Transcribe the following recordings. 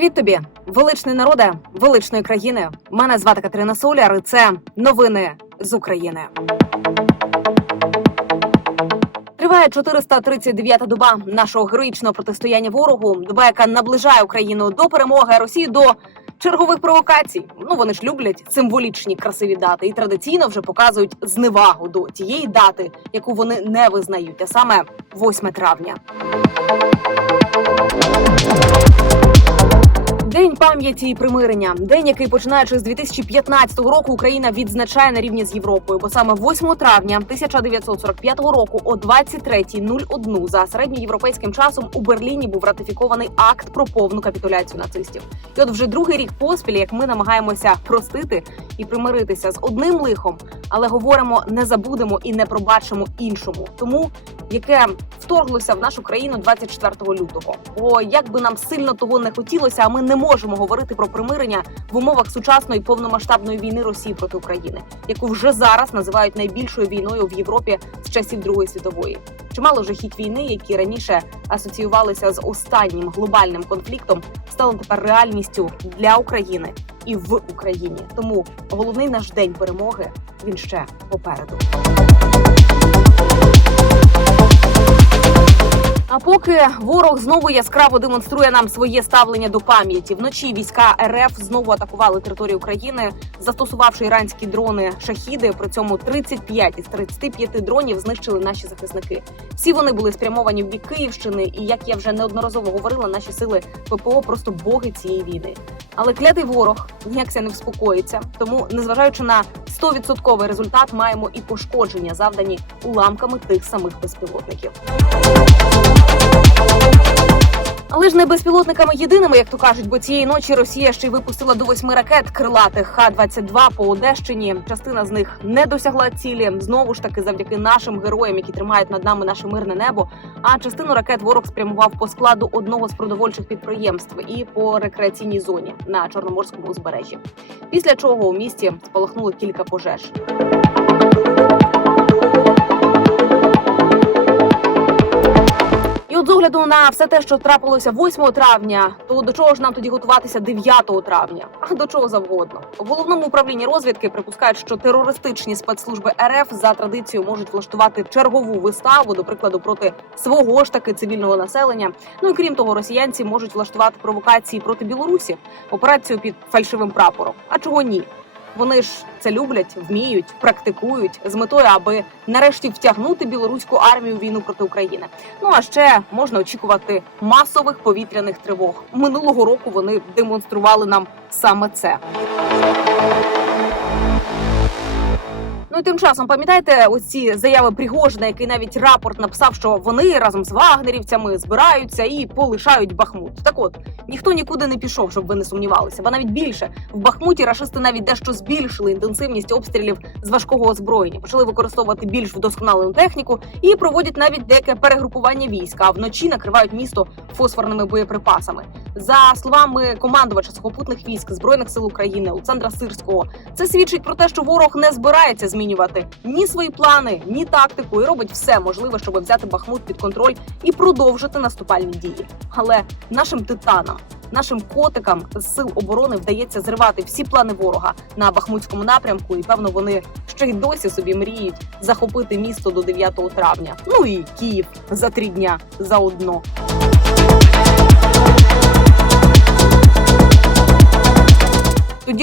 Привіт тобі, величний народе, величної країни. Мене звати Катерина Соляр. Це новини з України. Триває 439-та доба нашого героїчного протистояння ворогу. Доба, яка наближає Україну до перемоги, а Росію до чергових провокацій. Ну вони ж люблять символічні красиві дати і традиційно вже показують зневагу до тієї дати, яку вони не визнають, а саме 8 травня. День пам'яті і примирення, день, який починаючи з 2015 року, Україна відзначає на рівні з Європою, бо саме 8 травня 1945 року о 23.01 за середньоєвропейським часом у Берліні був ратифікований акт про повну капітуляцію нацистів. І от вже другий рік поспіль, як ми намагаємося простити і примиритися з одним лихом, але говоримо, не забудемо і не пробачимо іншому, тому яке вторглося в нашу країну 24 лютого. Бо як би нам сильно того не хотілося, а ми не можемо говорити про примирення в умовах сучасної повномасштабної війни Росії проти України, яку вже зараз називають найбільшою війною в Європі з часів Другої світової. Чимало хід війни, які раніше асоціювалися з останнім глобальним конфліктом, стали тепер реальністю для України і в Україні. Тому головний наш день перемоги він ще попереду. А поки ворог знову яскраво демонструє нам своє ставлення до пам'яті, вночі війська РФ знову атакували територію України, застосувавши іранські дрони шахіди. При цьому 35 із 35 дронів знищили наші захисники. Всі вони були спрямовані в бік Київщини, і як я вже неодноразово говорила, наші сили ППО просто боги цієї війни. Але клятий ворог ніякся не вспокоїться. Тому, незважаючи на 100% результат, маємо і пошкодження, завдані уламками тих самих безпілотників. Але ж не безпілотниками єдиними, як то кажуть, бо цієї ночі Росія ще й випустила до восьми ракет крилатих Х-22 по Одещині. Частина з них не досягла цілі. Знову ж таки, завдяки нашим героям, які тримають над нами наше мирне небо. А частину ракет ворог спрямував по складу одного з продовольчих підприємств і по рекреаційній зоні на чорноморському узбережжі. Після чого у місті спалахнуло кілька пожеж. Огляду на все те, що трапилося 8 травня, то до чого ж нам тоді готуватися 9 травня? А до чого завгодно. В головному управлінні розвідки припускають, що терористичні спецслужби РФ за традицією можуть влаштувати чергову виставу, до прикладу, проти свого ж таки цивільного населення. Ну і крім того, росіянці можуть влаштувати провокації проти Білорусі, операцію під фальшивим прапором. А чого ні? Вони ж це люблять, вміють, практикують з метою, аби нарешті втягнути білоруську армію в війну проти України. Ну а ще можна очікувати масових повітряних тривог. Минулого року вони демонстрували нам саме це. Ну тим часом пам'ятаєте ось ці заяви Пригожина, який навіть рапорт написав, що вони разом з вагнерівцями збираються і полишають Бахмут. Так от ніхто нікуди не пішов, щоб ви не сумнівалися. Ба навіть більше в Бахмуті рашисти навіть дещо збільшили інтенсивність обстрілів з важкого озброєння, почали використовувати більш вдосконалену техніку і проводять навіть деяке перегрупування війська. А вночі накривають місто фосфорними боєприпасами. За словами командувача сухопутних військ збройних сил України Олександра Сирського, це свідчить про те, що ворог не збирається змінювати ні свої плани, ні тактику, і робить все можливе, щоб взяти Бахмут під контроль і продовжити наступальні дії. Але нашим титанам. Нашим котикам з сил оборони вдається зривати всі плани ворога на бахмутському напрямку, і певно вони ще й досі собі мріють захопити місто до 9 травня. Ну і Київ за три дня заодно.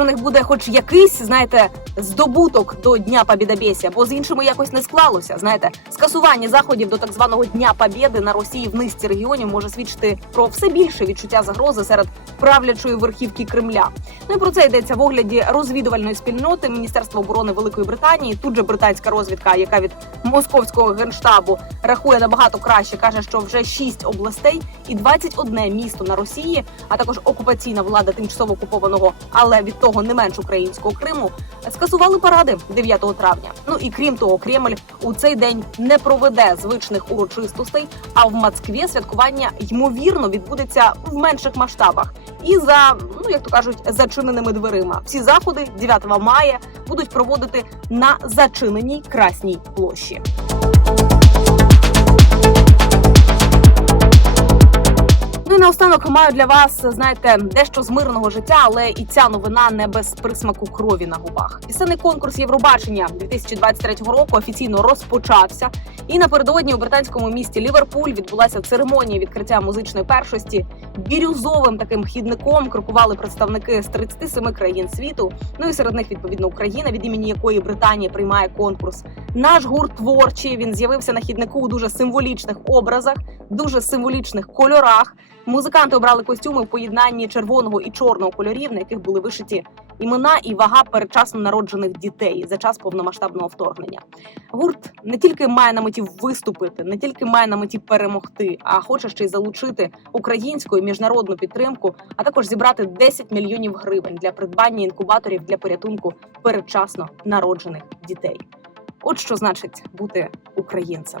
У них буде хоч якийсь, знаєте, здобуток до Дня Побєдобєсія, бо з іншими якось не склалося. Знаєте, скасування заходів до так званого Дня Побєди на Росії в низці регіонів може свідчити про все більше відчуття загрози серед правлячої верхівки Кремля. Ну і про це йдеться в огляді розвідувальної спільноти Міністерства оборони Великої Британії. Тут же британська розвідка, яка від московського генштабу рахує набагато краще, каже, що вже 6 областей і 21 місто на Росії, а також окупаційна влада тимчасово окупованого, але від того не менш українського Криму скасували паради 9 травня. Ну і крім того, Кремль у цей день не проведе звичних урочистостей. А в Москві святкування ймовірно відбудеться в менших масштабах і за ну як то кажуть, зачиненими дверима. Всі заходи 9 мая будуть проводити на зачиненій красній площі. Ну і наостанок маю для вас, знаєте, дещо з мирного життя, але і ця новина не без присмаку крові на губах. Пісенний конкурс Євробачення 2023 року офіційно розпочався. І напередодні у британському місті Ліверпуль відбулася церемонія відкриття музичної першості. Бірюзовим таким хідником крокували представники з 37 країн світу. Ну і серед них відповідно Україна, від імені якої Британія приймає конкурс. Наш гурт творчий він з'явився на хіднику у дуже символічних образах, дуже символічних кольорах. Музиканти обрали костюми в поєднанні червоного і чорного кольорів, на яких були вишиті імена і вага передчасно народжених дітей за час повномасштабного вторгнення. Гурт не тільки має на меті виступити, не тільки має на меті перемогти, а хоче ще й залучити українську і міжнародну підтримку, а також зібрати 10 мільйонів гривень для придбання інкубаторів для порятунку передчасно народжених дітей. От що значить бути українцем.